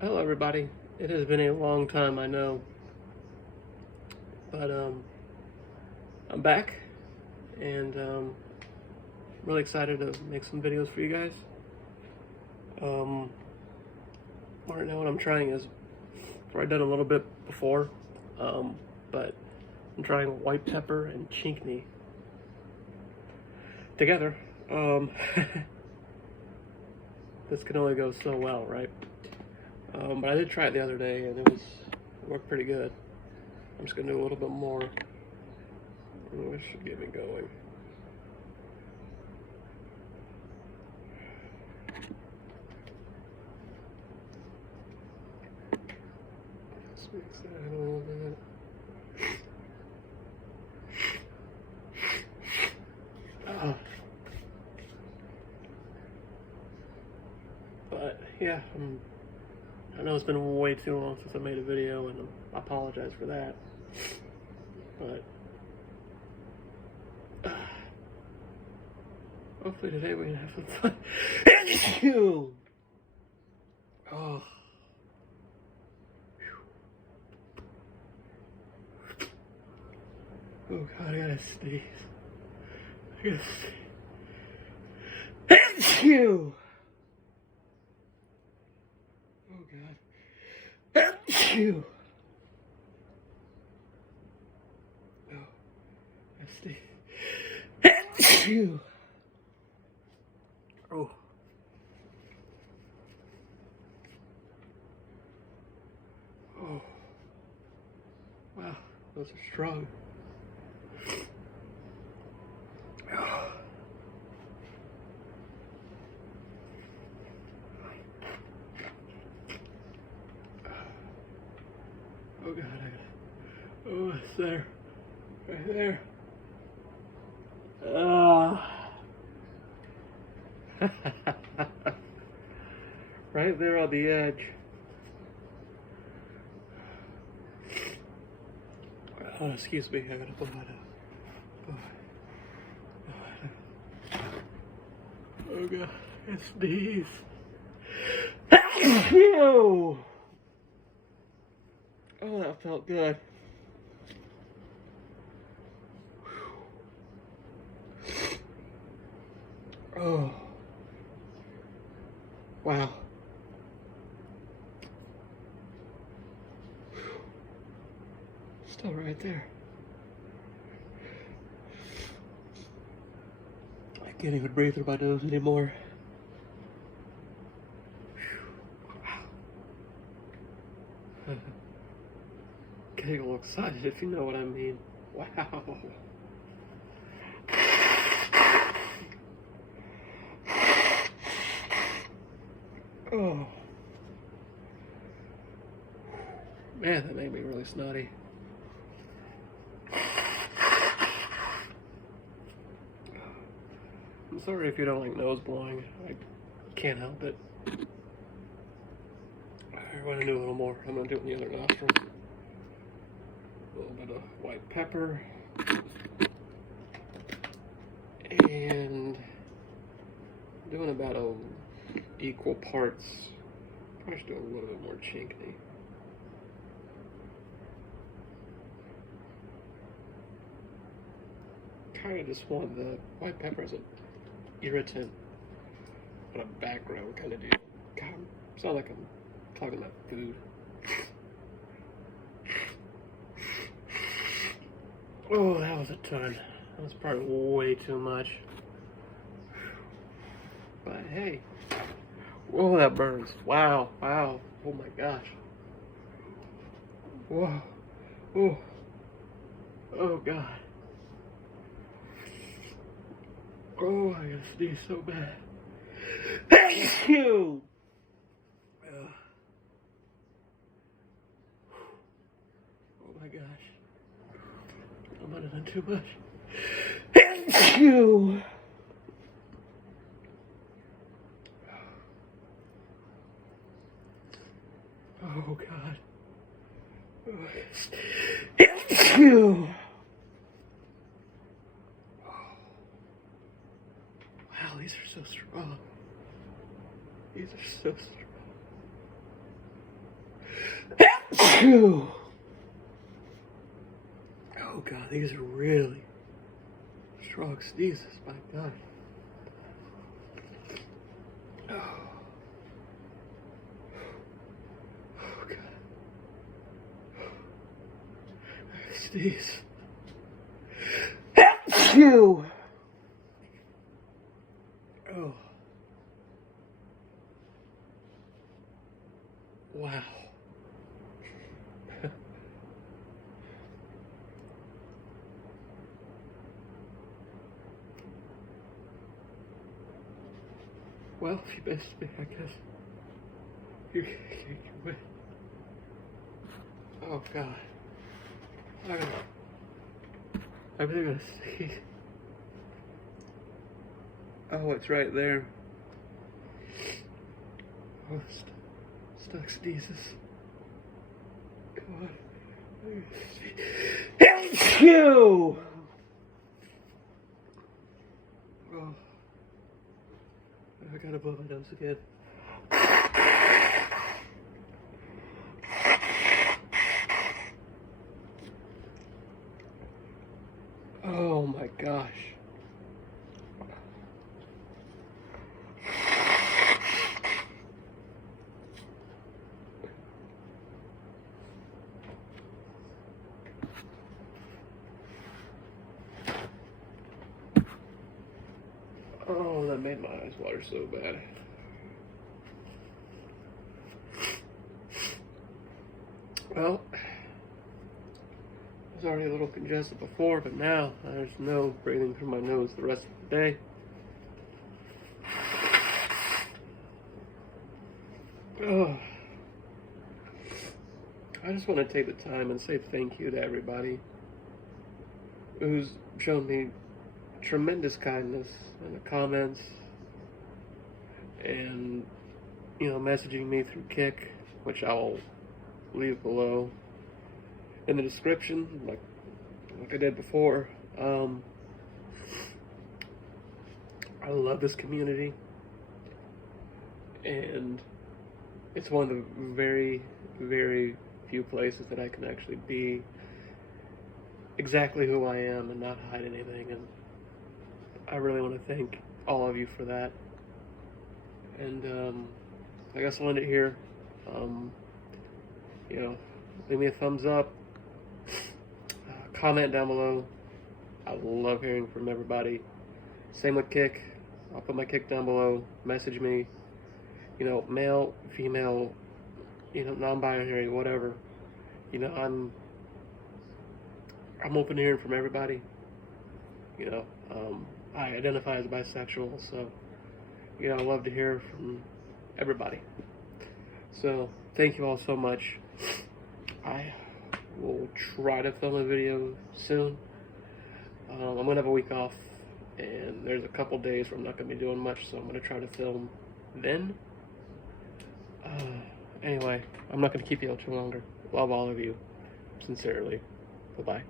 Hello everybody. It has been a long time, I know, but I'm back and really excited to make some videos for you guys. Right now what I'm trying is, I've done a little bit before, but I'm trying white pepper and chhinkni together. This can only go so well, right? But I did try it the other day and it worked pretty good. I'm just gonna do a little bit more. This should get me going. Let's mix that in a little bit. But yeah, I know it's been way too long since I made a video, and I apologize for that. But hopefully today we can have some fun. Oh. Oh God, I gotta sneeze. I gotta sneeze. Oh God. Oh, I sneeze. Oh. Oh. Wow, those are strong. Oh God, oh, it's there. Right there. Right there on the edge. Oh, excuse me, I gotta pull that up. Oh God, I sneeze. Oh, that felt good. Oh. Wow. Still right there. I can't even breathe through my nose anymore. Wow. Getting a little excited, if you know what I mean. Wow. Oh. Man, that made me really snotty. I'm sorry if you don't like nose blowing. I can't help it. I want to do a little more. I'm going to do it in the other nostril. A little bit of white pepper. And doing about equal parts. Probably should do a little bit more chhinkni. Kind of just want the white pepper as an irritant on a background kind of deal. God, it's not like I'm talking about food. Oh, that was a ton. That was probably way too much. But hey. Whoa, that burns. Wow, wow. Oh my gosh. Whoa. Oh. Oh God. Oh, I gotta sneeze so bad. Thank you. Oh my gosh. I might have done too much. Thank you. Oh God. Thank you. Wow, these are so strong. These are so strong. Oh God, these are really strong sneezes, my God. Oh, oh God. Sneeze. Phew. Oh. Wow. Well, if you missed me, I guess you're win. Oh God. I'm gonna see. Oh, it's right there. Oh, stuck sneezes. Come on. Thank you. Oh, I gotta blow my nose again. Oh my gosh. Oh, that made my eyes water so bad. Well, I was already a little congested before, but now there's no breathing through my nose the rest of the day. Oh, I just want to take the time and say thank you to everybody who's shown me tremendous kindness in the comments and, you know, messaging me through Kick, which I'll leave below in the description, like I did before. I love this community, and it's one of the very, very few places that I can actually be exactly who I am and not hide anything, and I really want to thank all of you for that. And I guess I'll end it here. You know, leave me a thumbs up, comment down below. I love hearing from everybody. Same with Kick. I'll put my Kick down below. Message me. You know, male, female, you know, non-binary, whatever. You know, I'm open to hearing from everybody. You know, I identify as bisexual, so, you know, I love to hear from everybody. So, thank you all so much. I will try to film a video soon. I'm going to have a week off, and there's a couple days where I'm not going to be doing much, so I'm going to try to film then. Anyway, I'm not going to keep you out too longer. Love all of you. Sincerely. Bye-bye.